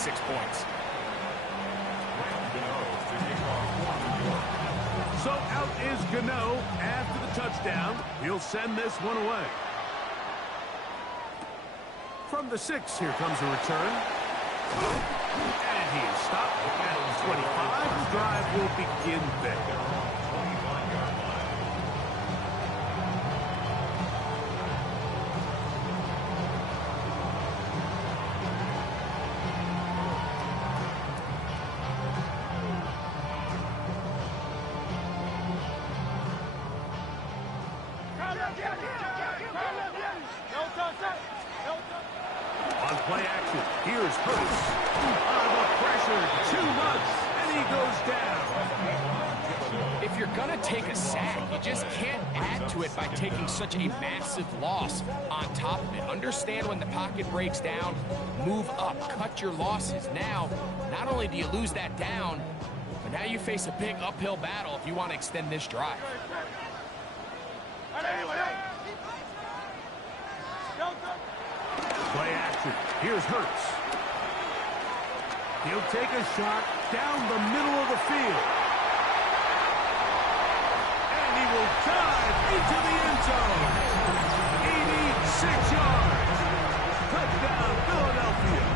6 points. So out is Gano after the touchdown. He'll send this one away. From the 6, here comes a return. And he is stopped at the 25. The drive will begin there. On play action, here's Hurts. The pressure, too much, and he goes down. If you're going to take a sack, you just can't add to it by taking such a massive loss on top of it. Understand when the pocket breaks down, move up, cut your losses. Now, not only do you lose that down, but now you face a big uphill battle if you want to extend this drive. Play action. Here's Hurts. He'll take a shot down the middle of the field. And he will dive into the end zone. 86 yards. Touchdown, Philadelphia.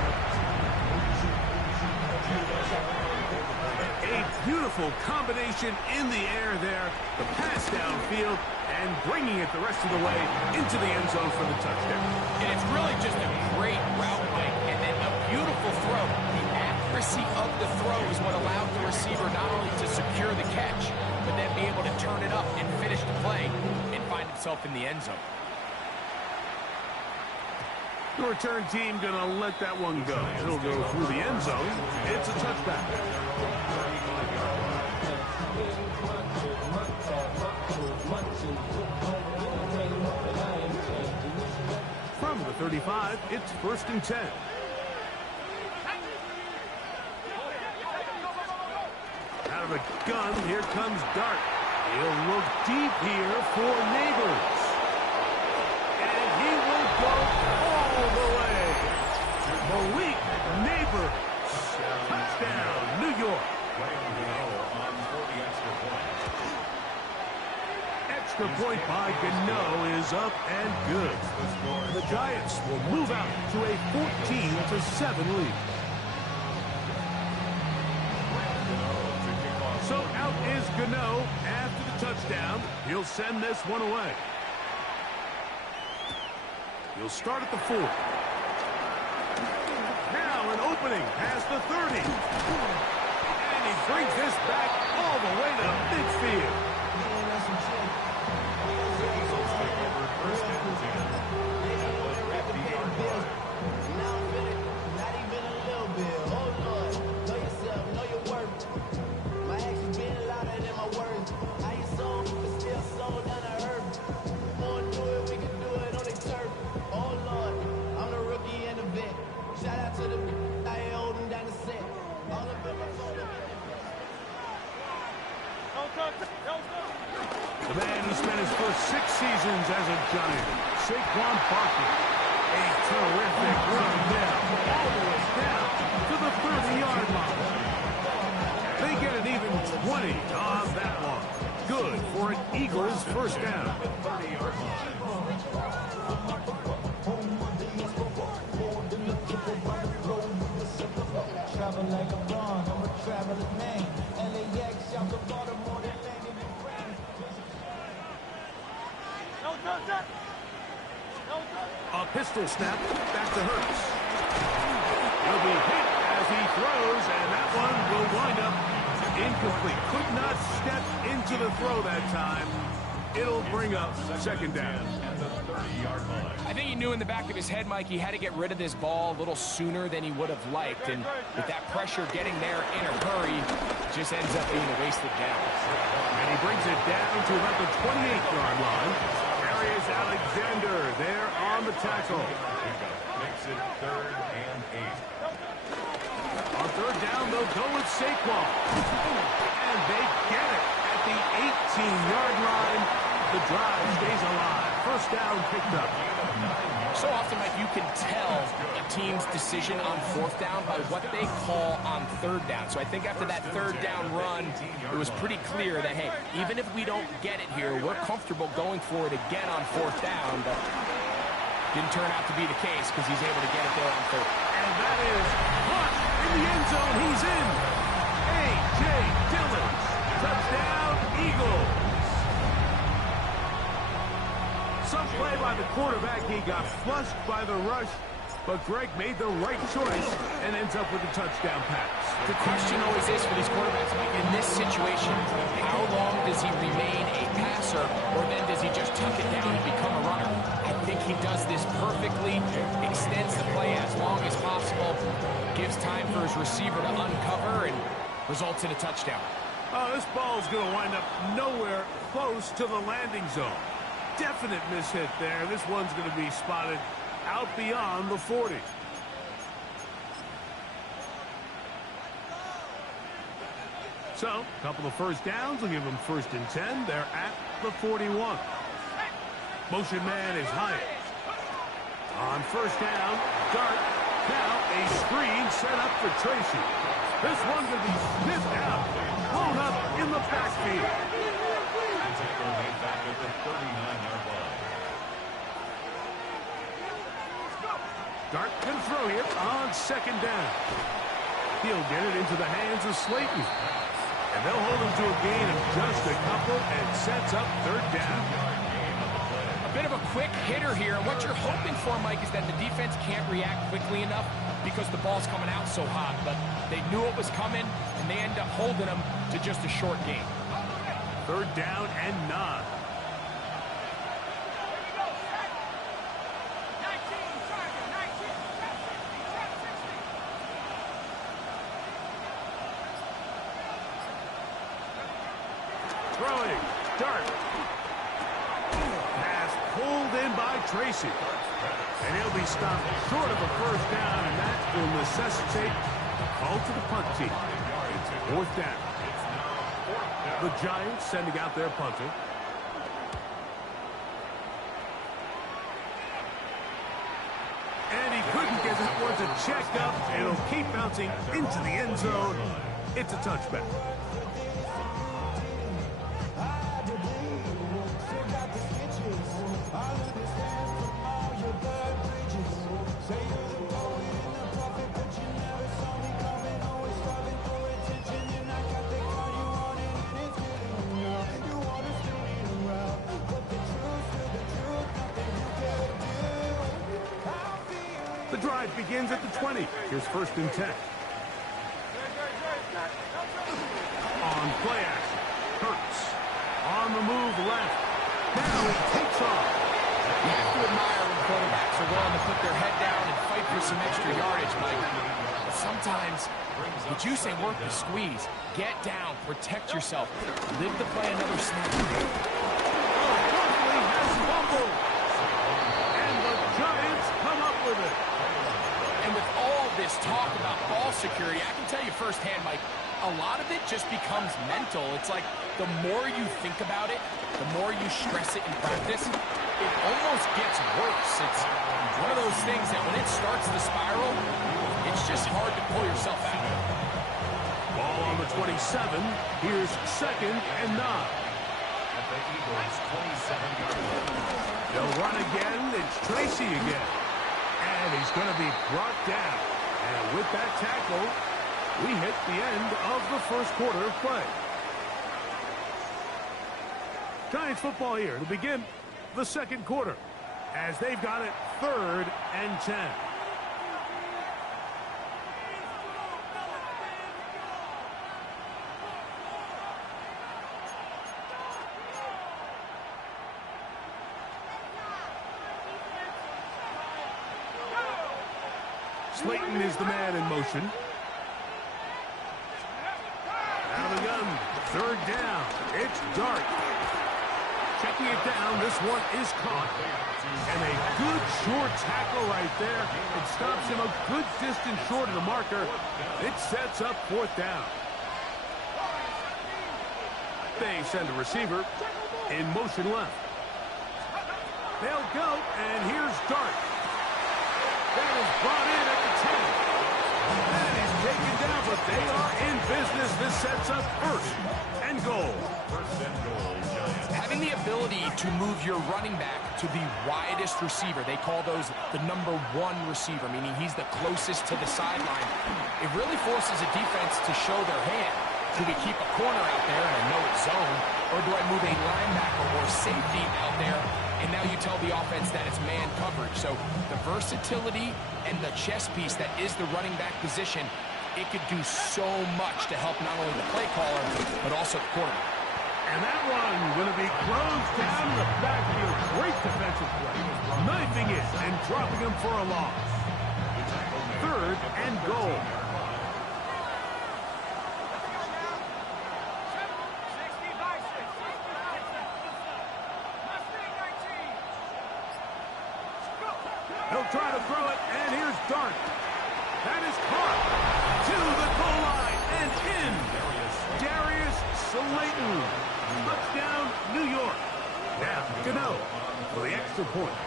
A beautiful combination in the air there. The pass downfield and bringing it the rest of the way into the end zone for the touchdown. And it's really just a great route, Mike, and then a beautiful throw. The accuracy of the throw is what allowed the receiver not only to secure the catch, but then be able to turn it up and finish the play and find himself in the end zone. The return team going to let that one go. It'll go through the end zone. It's a touchback. From the 35, it's 1st and 10. Out of the gun, here comes Dart. He'll look deep here for Neighbors. And he will go all the way. Malik Neighbors. Touchdown, New York. Extra point by Gano is up and good. The Giants will move out to a 14-7 lead. So out is Gano after the touchdown. He'll send this one away. He'll start at the 4. Now an opening past the 30. And he brings this back all the way to midfield. The man who spent his first 6 seasons as a Giant, Saquon Barkley. A terrific run down, all the way down to the 30-yard line. They get an even 20 on that one. Good for an Eagles first down. Travel like a bond, I'm a traveling man. LAX, I'm the Baltimore, that landing in France. A pistol snap, back to Hurts. He'll be hit as he throws, and that one will wind up incomplete. Could not step into the throw that time. It'll bring up 2nd down. I think he knew in the back of his head, Mike, he had to get rid of this ball a little sooner than he would have liked. And with that pressure getting there in a hurry, it just ends up being a wasted down. And he brings it down to about the 28-yard line. Darius Alexander there on the tackle. Makes it 3rd and 8. On 3rd down, they'll go with Saquon. And they get it at the 18-yard line. The drive stays alive. First down picked up. So often, Mike, you can tell a team's decision on fourth down by what they call on third down. So I think after that third down run, it was pretty clear that, hey, even if we don't get it here, we're comfortable going for it again on fourth down. But didn't turn out to be the case because he's able to get it there on third. And that is caught in the end zone. He's in. A.J. Dillon. Touchdown, Eagles. Some play by the quarterback. He got flushed by the rush, but Greg made the right choice and ends up with a touchdown pass. The question always is for these quarterbacks, in this situation, how long does he remain a passer, or then does he just tuck it down and become a runner? I think he does this perfectly, extends the play as long as possible, gives time for his receiver to uncover, and results in a touchdown. Oh, this ball is going to wind up nowhere close to the landing zone. Definite mishit there. This one's going to be spotted out beyond the 40. So, a couple of first downs will give them 1st and 10. They're at the 41. Motion man is Hyatt. On 1st down, Dart. Now a screen set up for Tracy. This one's going to be sniffed out. Blown up in the backfield. Back at the 39-yard line. Dart can throw here on 2nd down. He'll get it into the hands of Slayton. And they'll hold him to a gain of just a couple and sets up 3rd down. A bit of a quick hitter here. What you're hoping for, Mike, is that the defense can't react quickly enough because the ball's coming out so hot. But they knew it was coming, and they end up holding them to just a short gain. 3rd down and 9. Throwing. Dart. Pass pulled in by Tracy. And he'll be stopped short of a 1st down, and that will necessitate a call to the punt team. It's 4th down. The Giants sending out their punter. And he couldn't get that one to check up. It'll keep bouncing into the end zone. It's a touchback. The drive begins at the 20. Here's 1st and 10. On play action. Hurts. On the move left. Now he takes off. You have to admire when quarterbacks are willing to put their head down and fight for some extra yardage, Mike. But sometimes, the juice ain't worth the squeeze. Get down, protect yourself, live to play another snap. Barkley has fumbled. And the Giants come up with it. And with all this talk about ball security, I can tell you firsthand, Mike, a lot of it just becomes mental. It's like the more you think about it, the more you stress it in practice, it almost gets worse. It's one of those things that when it starts to spiral, it's just hard to pull yourself out. Ball on the 27. Here's 2nd and 9. At the Eagles' 27-yard line. They'll run again. It's Tracy again. And he's going to be brought down. And with that tackle, we hit the end of the 1st quarter of play. Giants football here to begin the 2nd quarter as they've got it 3rd and 10. Slayton is the man in motion. Out of the gun. 3rd down. It's Dart. Checking it down. This one is caught. And a good short tackle right there. It stops him a good distance short of the marker. It sets up 4th down. They send a receiver in motion left. They'll go, and here's Dart. That is brought in at the 10. And he's taken down, but they are in business. This sets up first and goal. First and goal, Giants. Having the ability to move your running back to the widest receiver, they call those the number 1 receiver, meaning he's the closest to the sideline. It really forces a defense to show their hand. Do we keep a corner out there in a no zone, or do I move a linebacker or safety out there, and now you tell the offense that it's man coverage? So the versatility and the chess piece that is the running back position, it could do so much to help not only the play caller, but also the quarterback. And that one going to be closed down in the backfield. Great defensive play. Knifing it and dropping him for a loss. Third and goal. He'll try to throw it, and here's Dart. That is caught to the goal line and in. Darius Slayton. Touchdown, New York. Now, Gano for the extra point.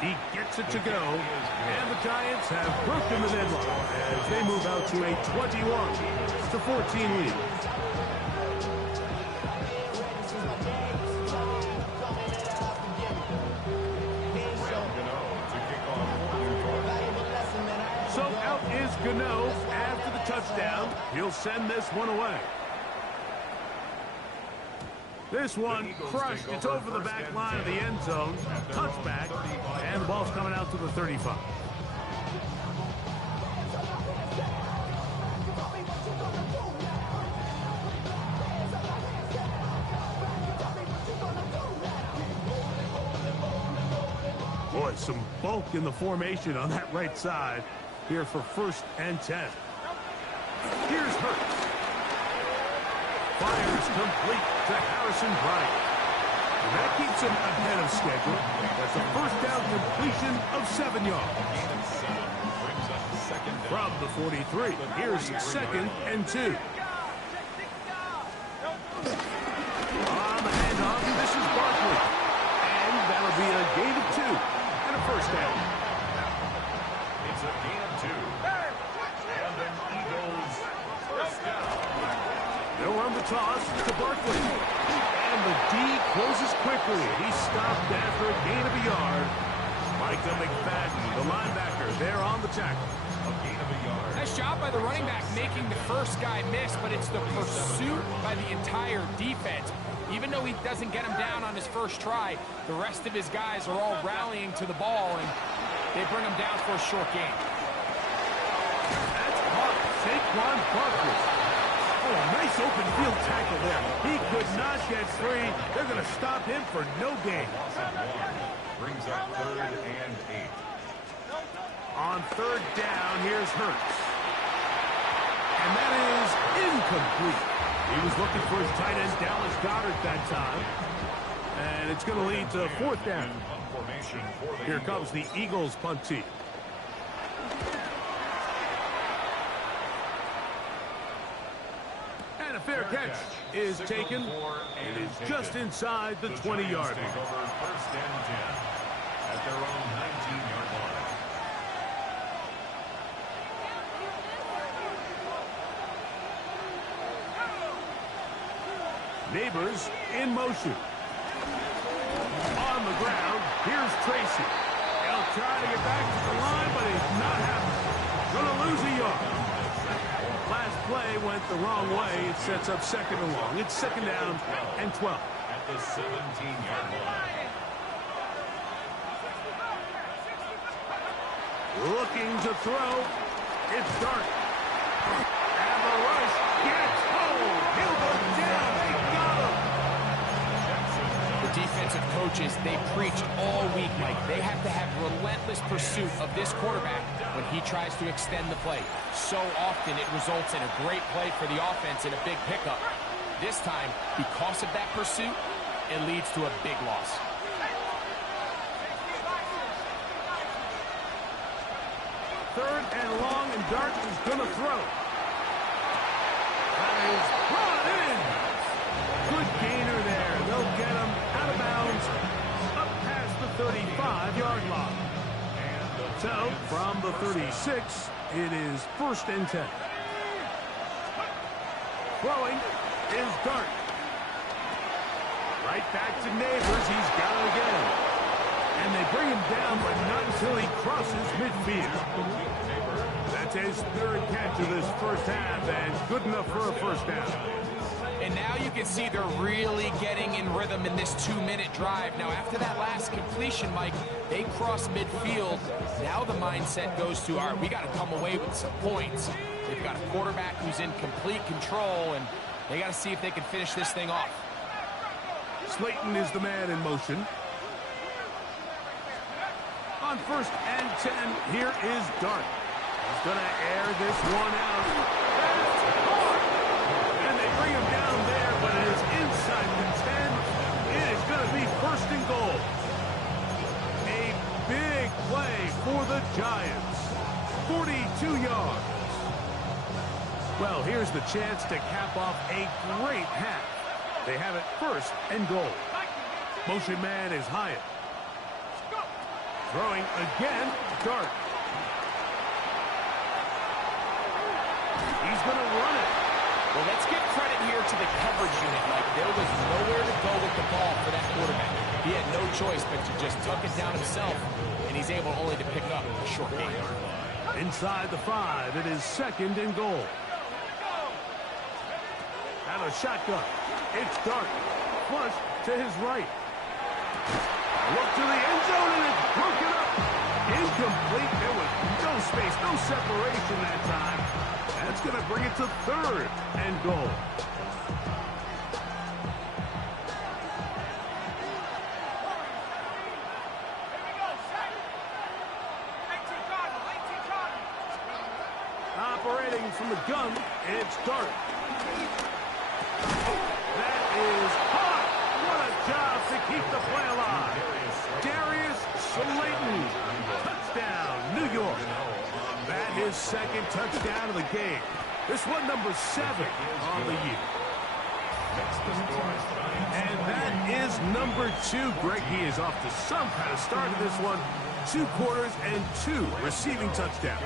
He gets it to go, and the Giants have broken the deadlock as they move out to a 21-14 lead. So out is Gano after the touchdown. He'll send this one away. This one crushed. It's over the back line of the end zone. Touchback. And the ball's coming out to the 35. Boy, some bulk in the formation on that right side here for 1st and 10. Here's Hurts. Fires complete to Harrison Bryant. And that keeps him ahead of schedule. That's a first down completion of 7 yards. From the 43, here's 2nd and 2. On the handoff, this is Barkley. And that'll be a gain of 2 and a first down. It's a gain of 2. And an Eagles first down. They'll run the toss to Barkley. And the D closes quickly. He stopped after a gain of a yard. Micah McFadden, the linebacker, there on the tackle. A gain of a yard. Nice job by the running back making the first guy miss, but it's the pursuit by the entire defense. Even though he doesn't get him down on his first try, the rest of his guys are all rallying to the ball, and they bring him down for a short gain. That's caught. Saquon Barkley. Oh, a nice open field tackle there. He could not get free. They're going to stop him for no gain. Brings up 3rd and 8. On 3rd down, here's Hurts. And that is incomplete. He was looking for his tight end, Dallas Goedert, that time. And it's going to lead to 4th down. Here comes the Eagles punt team. And a fair catch is taken. It is just inside the 20-yard line. First and 10 at their own 19-yard line. Neighbors in motion. On the ground, here's Tracy. He'll try to get back to the line, but he's not happening. Going to lose a yard. Last play went the wrong way. It sets up 2nd and long. It's 2nd down and 12. At the 17-yard line. Looking to throw. It's Dart. And the rush gets home. He'll go down. They got him. The defensive coaches, they preached all week, Mike. They have to have relentless pursuit of this quarterback when he tries to extend the play. So often it results in a great play for the offense and a big pickup. This time, because of that pursuit, it leads to a big loss. Third and long, and Dart is going to throw. That is brought in. Good gainer there. They'll get him out of bounds, up past the 35-yard line. So, from the 36, it is 1st and 10. Throwing is Dart. Right back to Neighbors. He's got it again. And they bring him down, but not until he crosses midfield. That's his 3rd catch of this first half, and good enough for a first down. And now you can see they're really getting in rhythm in this 2-minute drive. Now, after that last completion, Mike, they cross midfield. Now the mindset goes to, all right, we got to come away with some points. They've got a quarterback who's in complete control, and they got to see if they can finish this thing off. Slayton is the man in motion. On 1st and 10, here is Dart. He's going to air this one out. And they bring him down there, but it is inside the 10. It is going to be 1st and goal. A big play for the Giants. 42 yards. Well, here's the chance to cap off a great half. They have it 1st and goal. Motion man is Hyatt. Throwing again, Dart. He's going to run it. Well, let's give credit here to the coverage unit. Like, there was nowhere to go with the ball for that quarterback. He had no choice but to just tuck it down himself, and he's able only to pick up a short gain. Inside the 5, it is 2nd and goal. Out of shotgun. It's Dart. Flush to his right. Look to the end zone, and it's broken up. Incomplete. There was no space, no separation that time. That's going to bring it to 3rd and goal. Operating from the gun, it's Dart. That is hot. What a job to keep the play alive. Darius Slayton. Touchdown, New York. That is 2nd touchdown of the game. This one number 7 on the year. And that is number 2. Greg, he is off to some kind of start in this one. 2 quarters and 2 receiving touchdowns.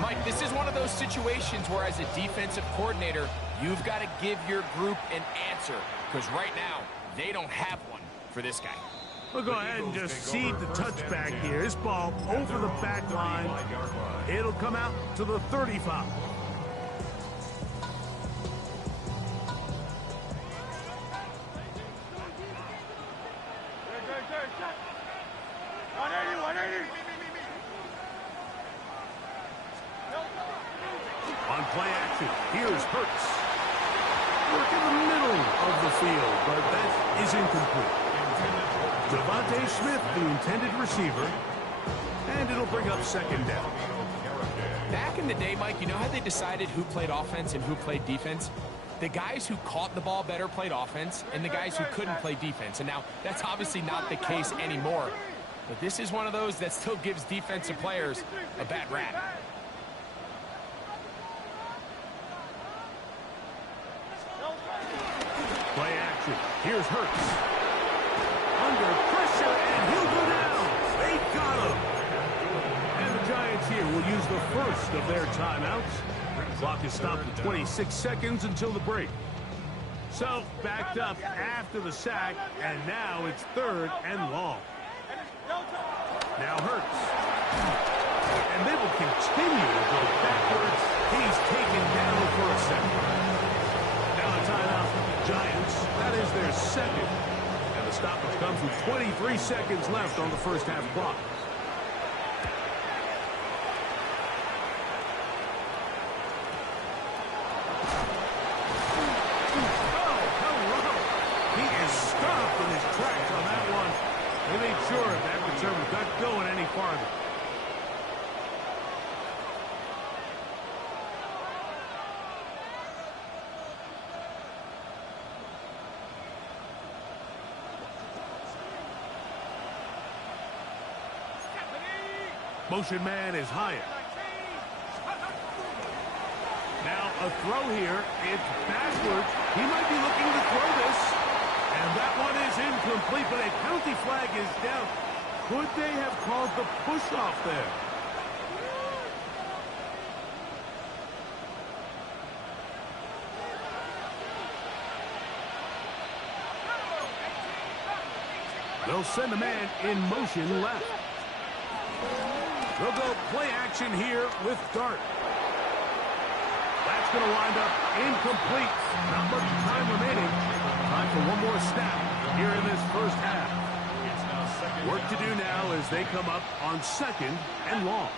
Mike, this is one of those situations where, as a defensive coordinator, you've got to give your group an answer, because right now they don't have one for this guy. We'll go ahead and just cede the touchback here. This ball over the back line. It'll come out to the 35. On play action, here's Hurts. Work in the middle of the field, but that is incomplete. Devontae Smith, the intended receiver, and it'll bring up 2nd down. Back in the day, Mike, you know how they decided who played offense and who played defense? The guys who caught the ball better played offense, and the guys who couldn't play defense. And now, that's obviously not the case anymore. But this is one of those that still gives defensive players a bad rap. Play action. Here's Hurts. Under pressure, and he'll go down. They got him. And the Giants here will use the 1st of their timeouts. Clock is stopped at 26 seconds until the break. So, backed up after the sack, and now it's 3rd and long. Now Hurts. And they will continue to go backwards. He's taken down for a 2nd. Now a timeout. Giants, that is their 2nd. And the stoppage comes with 23 seconds left on the first half clock. Oh, hello. He is stopped in his tracks on that one. They made sure that return was not going any farther. Motion man is Hyatt. Now a throw here. It's backwards. He might be looking to throw this. And that one is incomplete, but a penalty flag is down. Could they have called the push-off there? They'll send a man in motion left. They'll go play action here with Dart. That's going to wind up incomplete. Not much time remaining. Time for one more snap here in this first half. Work to do now as they come up on 2nd and long.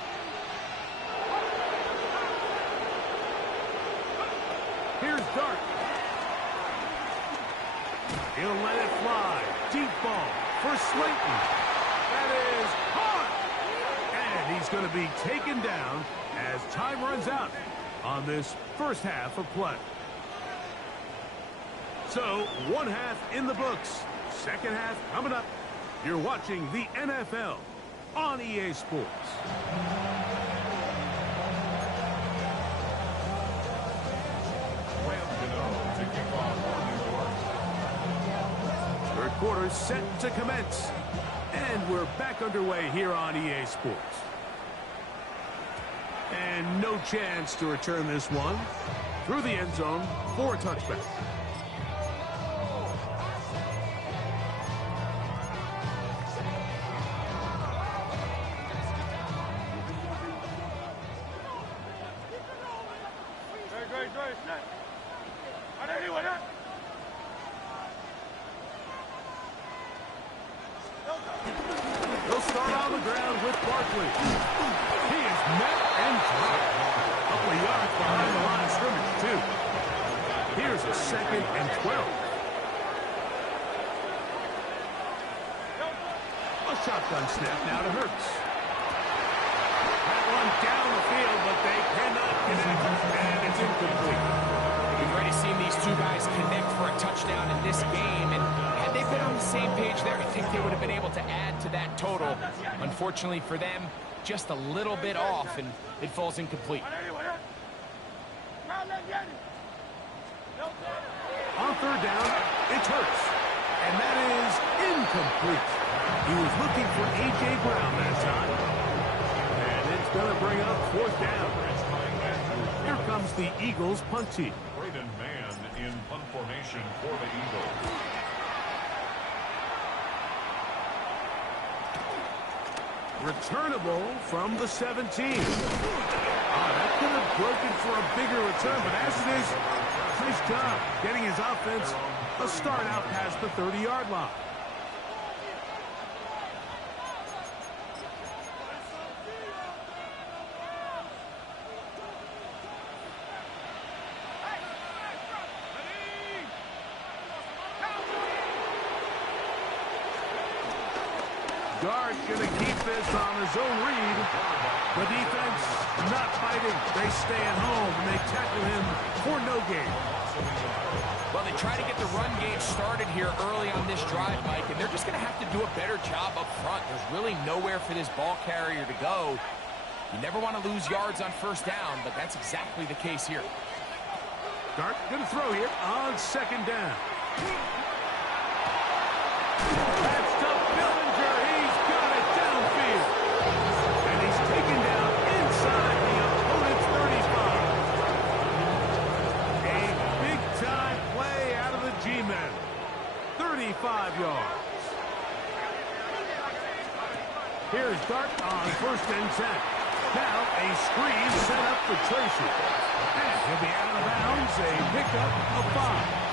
Here's Dart. He'll let it fly. Deep ball for Slayton. That is hard. And he's going to be taken down as time runs out on this first half of play. So, one half in the books. Second half coming up. You're watching the NFL on EA Sports. Third quarter set to commence. And we're back underway here on EA Sports. And no chance to return this one through the end zone for a touchback. They'll start on the ground with Barkley. He is met and dropped. A couple of yards behind the line of scrimmage, too. Here's a 2nd and 12. A shotgun snap now to Hurts. That one down the field, but they cannot get it, and it's incomplete. We've already seen these two guys connect for a touchdown in this game, and had they been on the same page there, I think they would have been able to add to that total. Unfortunately for them, just a little bit off, and it falls incomplete. On third down, it's Hurts, and that is incomplete. He was looking for A.J. Brown that time, and it's going to bring up 4th down. Here comes the Eagles punt team. Braden Mann in punt formation for the Eagles. Returnable from the 17. That could have broken for a bigger return, but as it is, nice job getting his offense a start out past the 30-yard line. Dart going to keep this on his own read. The defense not fighting. They stay at home, and they tackle him for no gain. Well, they try to get the run game started here early on this drive, Mike, and they're just going to have to do a better job up front. There's really nowhere for this ball carrier to go. You never want to lose yards on first down, but that's exactly the case here. Dart going to throw here on 2nd down. That's to Bellinger. He's got it downfield. And he's taken down inside the opponent's 35. A big-time play out of the G-men. 35 yards. Here's Dart on 1st and 10. Now a screen set up for Tracy. And he'll be out of bounds. A pickup of 5.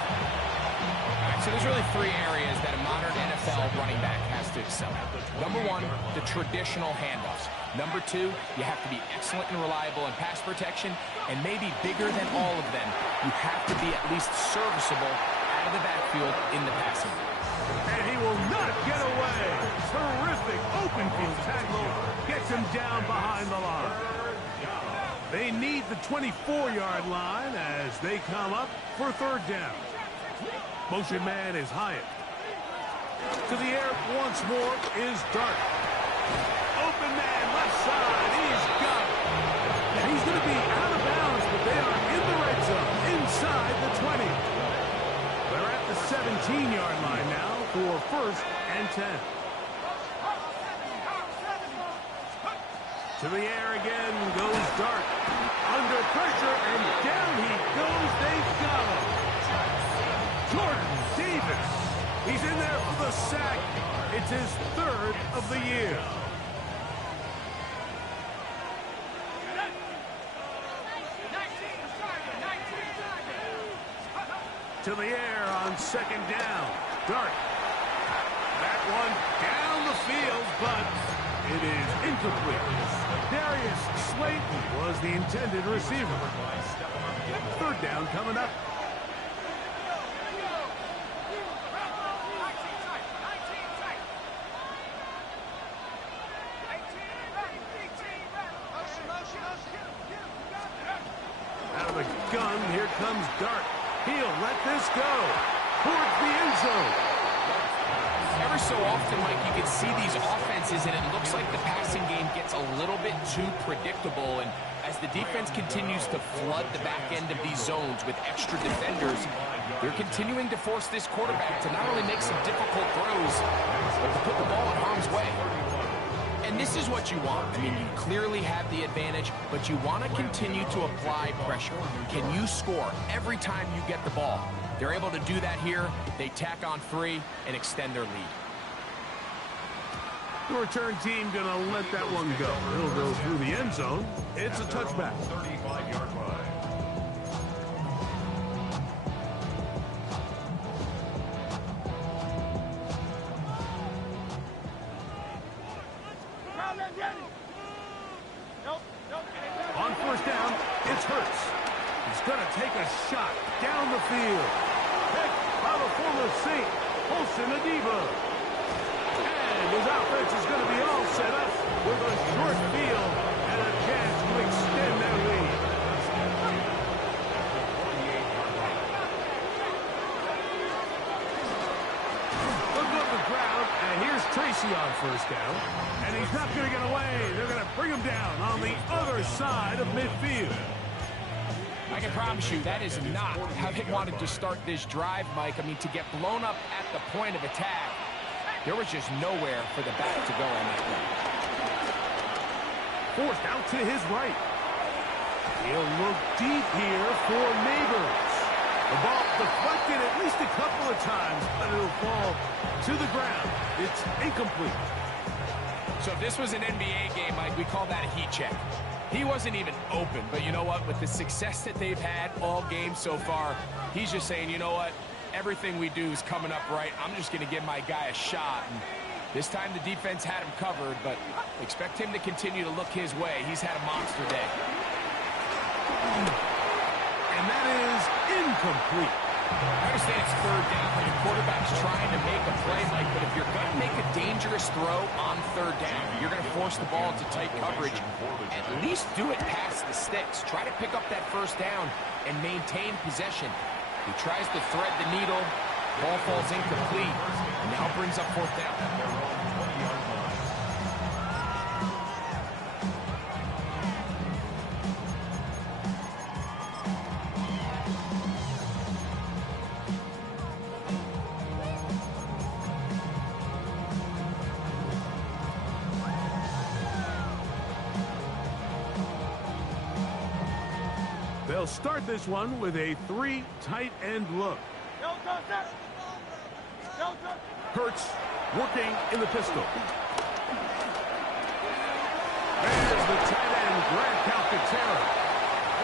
So there's really 3 areas that a modern NFL running back has to excel at. Number 1, the traditional handoffs. Number 2, you have to be excellent and reliable in pass protection. And maybe bigger than all of them, you have to be at least serviceable out of the backfield in the passing game. And he will not get away. Terrific open field tackle. Gets him down behind the line. They need the 24-yard line as they come up for 3rd down. Motion man is Hyatt. To the air once more is Dart. Open man, left side. He's got it. And he's going to be out of bounds, but they are in the red zone, inside the 20. They're at the 17-yard line now for 1st and 10. To the air again goes Dart. Under pressure, and down he goes. They got him. Jordan Davis. He's in there for the sack. It's his third of the year. To the air on second down. Dart. That one down the field, but it is incomplete. Darius Slayton was the intended receiver. Third down coming up. Out of the gun, here comes Dart. He'll let this go towards the end zone. Every so often, Mike, you can see these offenses, and it looks like the passing game gets a little bit too predictable. And as the defense continues to flood the back end of these zones with extra defenders, they're continuing to force this quarterback to not only make some difficult throws, but to put the ball in harm's way. And this is what you want. I mean, you clearly have the advantage, but you want to continue to apply pressure. Can you score every time you get the ball? They're able to do that here. They tack on 3 and extend their lead. The return team going to let that one go. It'll go through the end zone. It's a touchback. 35-yard line. On first down, it's Hurts. He's going to take a shot down the field. Picked by the former Saint, Paulson Adebo. And his offense is going to be all set up with a short field and a chance to extend their lead. Look on the ground, and here's Tracy on first down. And he's not going to get away. They're going to bring him down on the other side of midfield. I can promise you that is not how they wanted to start this drive, Mike. I mean, to get blown up at the point of attack, there was just nowhere for the back to go on that one. Forced out to his right. He'll look deep here for Neighbors. The ball deflected at least a couple of times, but it'll fall to the ground. It's incomplete. So if this was an NBA game, Mike, we call that a heat check. He wasn't even open, but you know what? With the success that they've had all game so far, he's just saying, you know what? Everything we do is coming up right. I'm just going to give my guy a shot. And this time the defense had him covered, but expect him to continue to look his way. He's had a monster day. And that is incomplete. I understand it's third down, but your quarterback's trying to make a play, Mike, but if you're going to make a dangerous throw on third down, you're going to force the ball into tight coverage. At least do it past the sticks. Try to pick up that first down and maintain possession. He tries to thread the needle. Ball falls incomplete. And now brings up fourth down. They'll start this one with a 3 tight end look. Hurts working in the pistol. There's the tight end, Grant Calcaterra.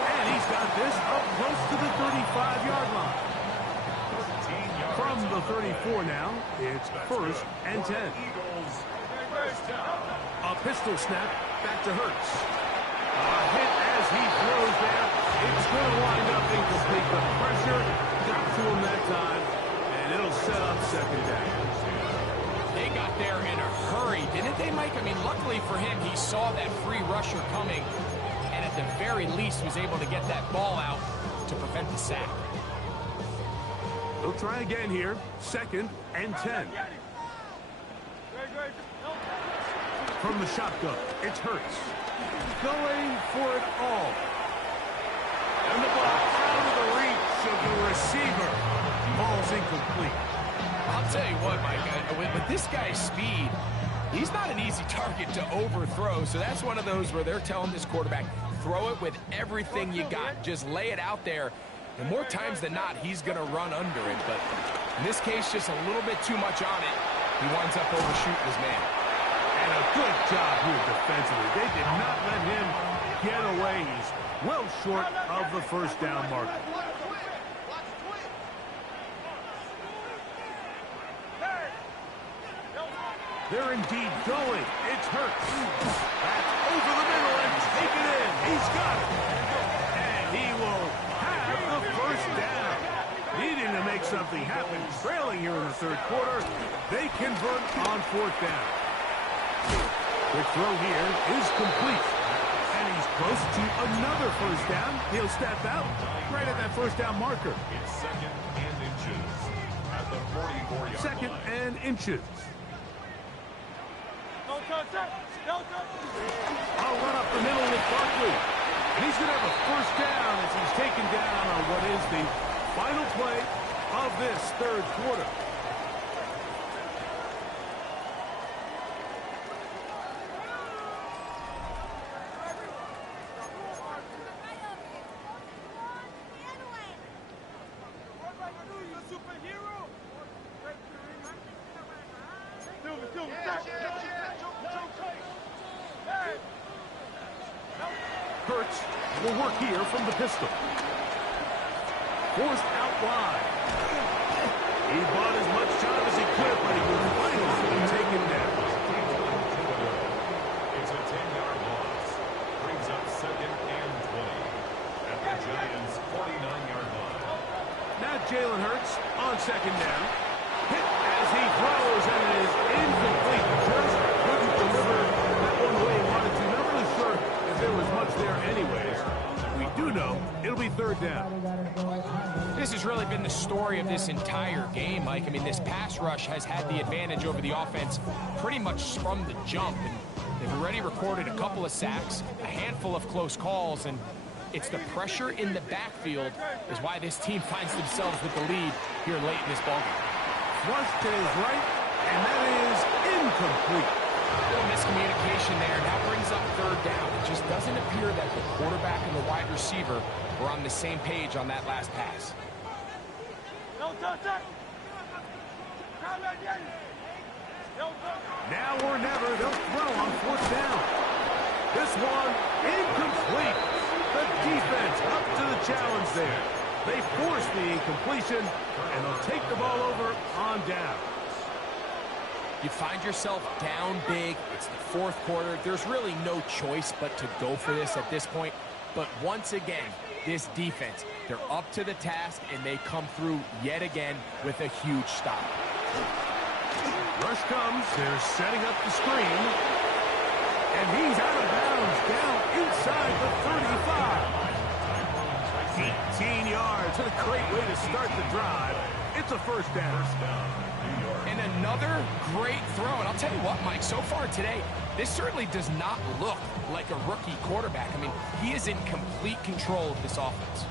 And he's got this up close to the 35-yard line. From the 34 now, it's first and 10. A pistol snap back to Hurts. A hit as he throws there. It's going to wind up incomplete. The pressure got to him that time, and it'll set up second down. They got there in a hurry, didn't they, Mike? I mean, luckily for him, he saw that free rusher coming, and at the very least was able to get that ball out to prevent the sack. They'll try again here. Second and 10. From the shotgun, it's Hurts. Going for it all. And the ball out of the reach of the receiver. Ball's incomplete. I'll tell you what, Mike, with this guy's speed, He's not an easy target to overthrow, so that's one of those where they're telling this quarterback, throw it with everything you got. Just lay it out there. And more times than not, he's going to run under it. But in this case, just a little bit too much on it. He winds up overshooting his man. And a good job here defensively. They did not let him get away. He's well short of the first down marker. They're indeed going. It's Hurts. That's over the middle and take it in. He's got it. And he will have the first down. Needing to make something happen. Trailing here in the third quarter. They convert on fourth down. Quick throw here is complete. And he's close to another first down. He'll step out right at that first down marker. It's second and inches at the 44-yard line. Second and inches. I'll run up the middle with Barkley. And he's going to have a first down as he's taken down on what is the final play of this third quarter. Hurts will work here from the pistol. Forced out wide. He bought as much time as he could, but he was finally taken down. It's a 10-yard loss. Brings up second and 20 at the Giants' 49-yard line. Now Jalen Hurts on second down. Hit as he throws, and it is incomplete. Just couldn't deliver that one the way he wanted to. Not really sure if there was much there anyways. We do know it'll be third down. This has really been the story of this entire game, Mike. I mean, this pass rush has had the advantage over the offense pretty much from the jump. And they've already recorded a couple of sacks, a handful of close calls, and it's the pressure in the backfield is why this team finds themselves with the lead here late in this ballgame. Thrust to his right, and that is incomplete. A little miscommunication there. Now brings up third down. It just doesn't appear that the quarterback and the wide receiver were on the same page on that last pass. Now or never, they'll throw on fourth down. This one, incomplete. The defense up to the challenge there. They force the incompletion, and they'll take the ball over on down. You find yourself down big. It's the fourth quarter. There's really no choice but to go for this at this point. But once again, this defense, they're up to the task, and they come through yet again with a huge stop. Rush comes. They're setting up the screen. And he's out of bounds down inside the 35. 18 yards. A great way to start the drive. It's a first down. And another great throw. And I'll tell you what, Mike, so far today, this certainly does not look like a rookie quarterback. I mean, he is in complete control of this offense.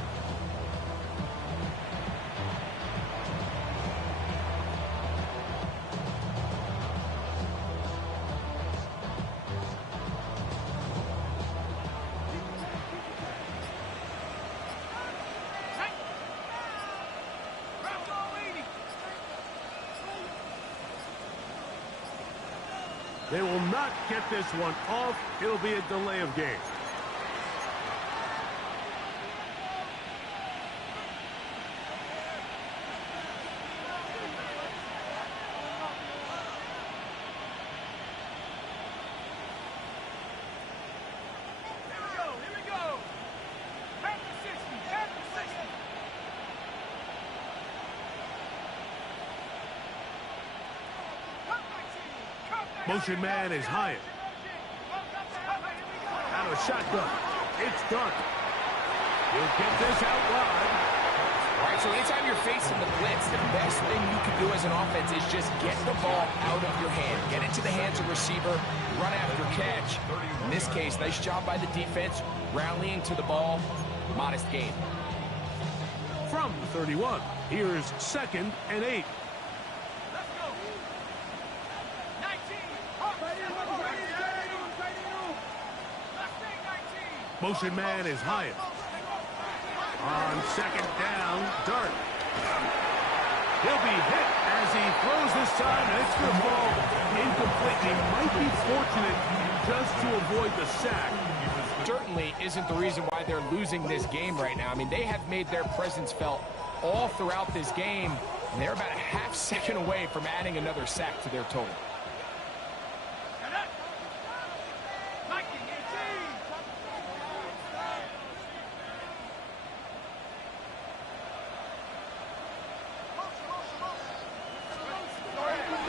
They will not get this one off. It'll be a delay of game. Motion man is Hyatt. Out of shotgun. It's Dart. He'll get this out wide. All right, so anytime you're facing the blitz, the best thing you can do as an offense is just get the ball out of your hand. Get it to the hands of receiver, run after catch. In this case, nice job by the defense, rallying to the ball. Modest gain. From the 31, here's second and 8. Motion man is Hyatt. On second down, Dart. He'll be hit as he throws this time, and it's going to fall incomplete. He might be fortunate just to avoid the sack. Certainly isn't the reason why they're losing this game right now. I mean, they have made their presence felt all throughout this game, and they're about a half second away from adding another sack to their total.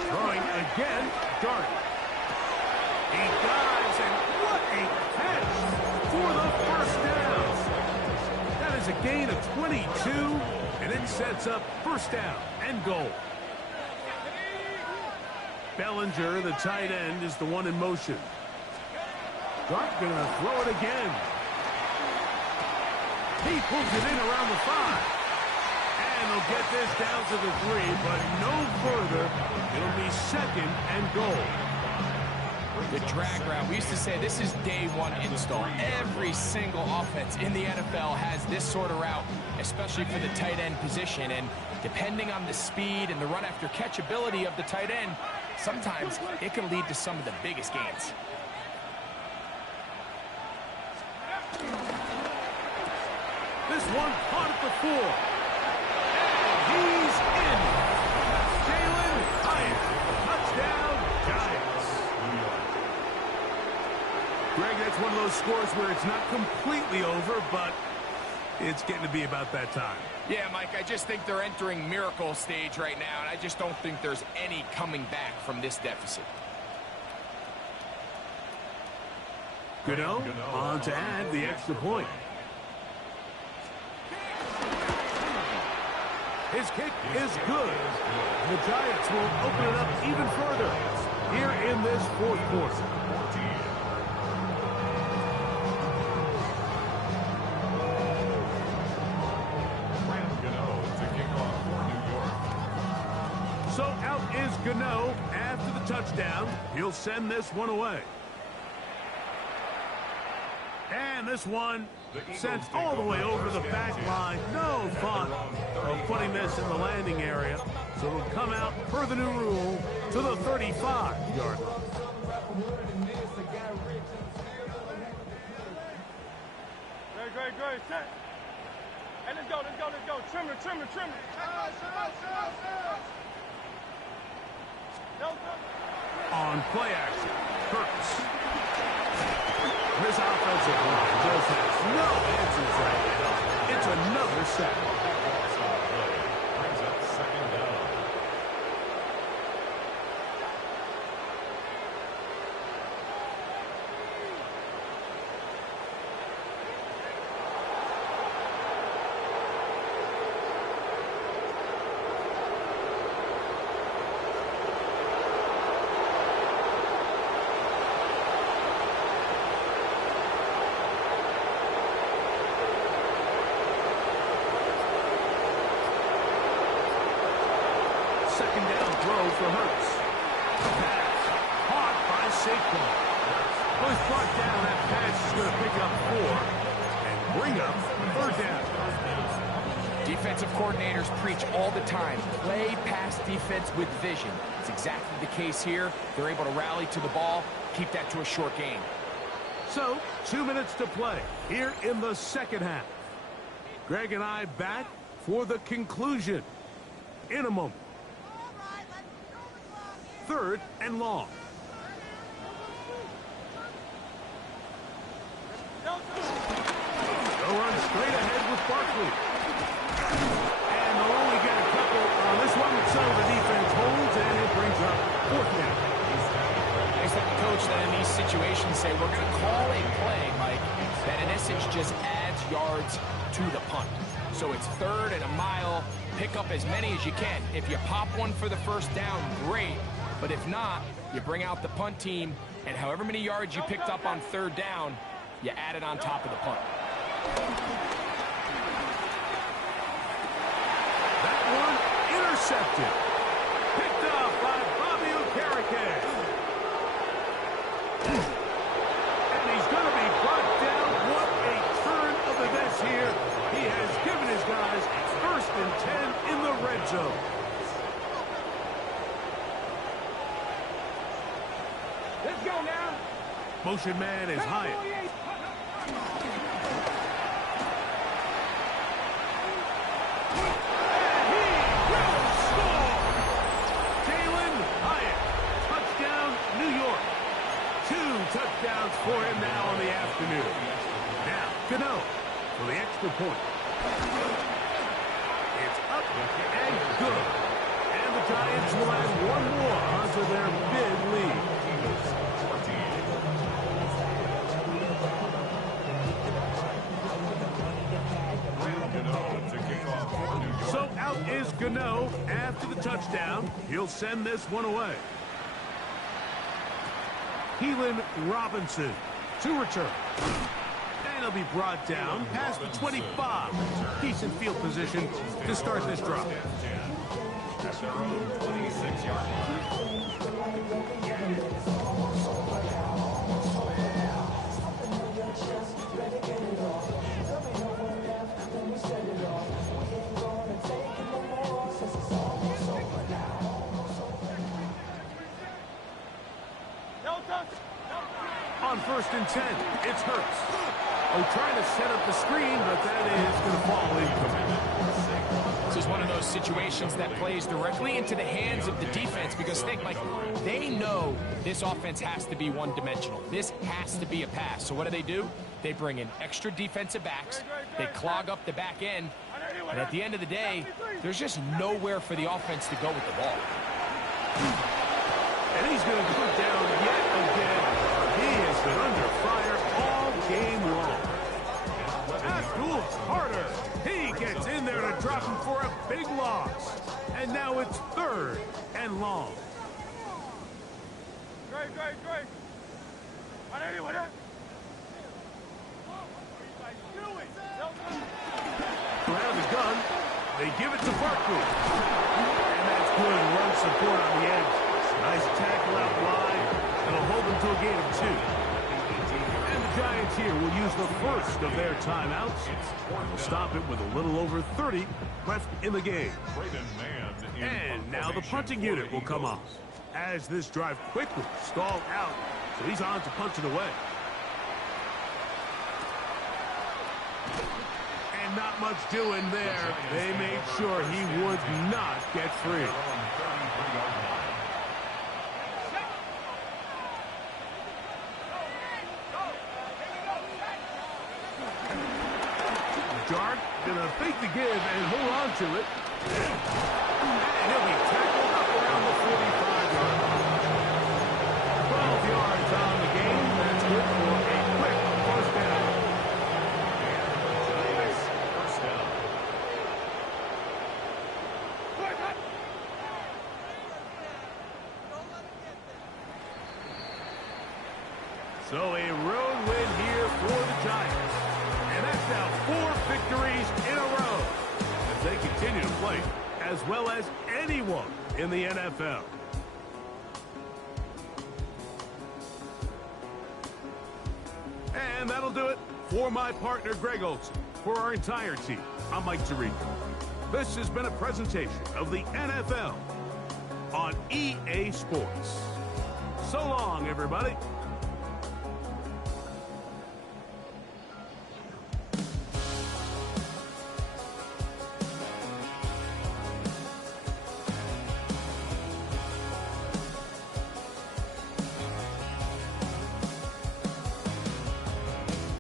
Throwing again, Dart. He dives, and what a catch for the first down. That is a gain of 22, and it sets up first down and goal. Bellinger, the tight end, is the one in motion. Dart gonna throw it again. He pulls it in around the 5. And they'll get this down to the 3, but no further. It'll be second and goal. The drag route, we used to say this is day one install. Every single offense in the NFL has this sort of route, especially for the tight end position. And depending on the speed and the run after catch ability of the tight end, sometimes it can lead to some of the biggest gains. This one caught at the 4. He's in. Jalen Hyatt. Touchdown, Giants. Greg, that's one of those scores where it's not completely over, but it's getting to be about that time. Yeah, Mike, I just think they're entering miracle stage right now, and I just don't think there's any coming back from this deficit. Gano on to add the extra point. His kick is good. The Giants will open it up even further here in this fourth quarter. So out is Gano after the touchdown. He'll send this one away. And this one sent all the way over the back line. No thought of putting this in the landing area. So it'll come out per the new rule to the 35-yard line. Great. Set. Hey, let's go. Trimmer. On play action, Hurts. This offensive line just has no answers right now. It's another sack. Brings up second down. Second down throw for Hurts. Pass caught by Saquon. Well, he's brought down. That pass is going to pick up 4 and bring up third down. Defensive coordinators preach all the time, play pass defense with vision. It's exactly the case here. They're able to rally to the ball, keep that to a short gain. So, 2 minutes to play here in the second half. Greg and I back for the conclusion in a moment. Third and long. They'll run straight ahead with Barkley. And they'll only get a couple on this one, so the defense holds, and it brings up fourth down. I expect the coach that in these situations say, we're going to call a play, Mike, that in essence just adds yards to the punt. So it's third and a mile. Pick up as many as you can. If you pop one for the first down, great. But if not, you bring out the punt team, and however many yards you picked up on third down, you add it on top of the punt. That one intercepted. Picked up by Bobby Okereke. And he's going to be brought down. What a Motion man is Hyatt. And he will score! Jalen Hyatt. Touchdown, New York. 2 touchdowns for him now on the afternoon. Now, Gano for the extra point. It's up and good. And the Giants will add one more onto their big lead. So out is Gano after the touchdown. He'll send this one away. Keelan Robinson to return. And he'll be brought down past the 25. Decent field position to start this drive. At their own 26-yard line. On 1st and 10, it's Hurts. Oh, trying to set up the screen, but that is going to fall incomplete. This is one of those situations that plays directly into the hands of the defense because they know this offense has to be one-dimensional. This has to be a pass. So what do? They bring in extra defensive backs. They clog up the back end. And at the end of the day, there's just nowhere for the offense to go with the ball. And he's going to go down yet again. He has been under fire all game long. Abdul Carter. He gets in there to drop him for a big loss. And now it's 3rd and long. Great. Around the gun, they give it to Barkley. And that's good run support on the edge. Nice tackle out wide. It'll hold them to a gain of 2. And the Giants here will use the first of their timeouts. They'll stop it with a little over 30 left in the game. And now the punting unit will come off as this drive quickly stalled out. So he's on to punch it away. And not much doing there. They made sure he would not get free. Dark gonna fake the give and hold on to it. And he'll be tackled up around the 45-yard line. 12 yards on the game. That's good for a quick first down. First down. So a road win here for the Giants. And that's now 4 victories in a row as they continue to play as well as anyone in the NFL. And that'll do it for my partner, Greg Olsen. For our entire team, I'm Mike Tirico. This has been a presentation of the NFL on EA Sports. So long, everybody.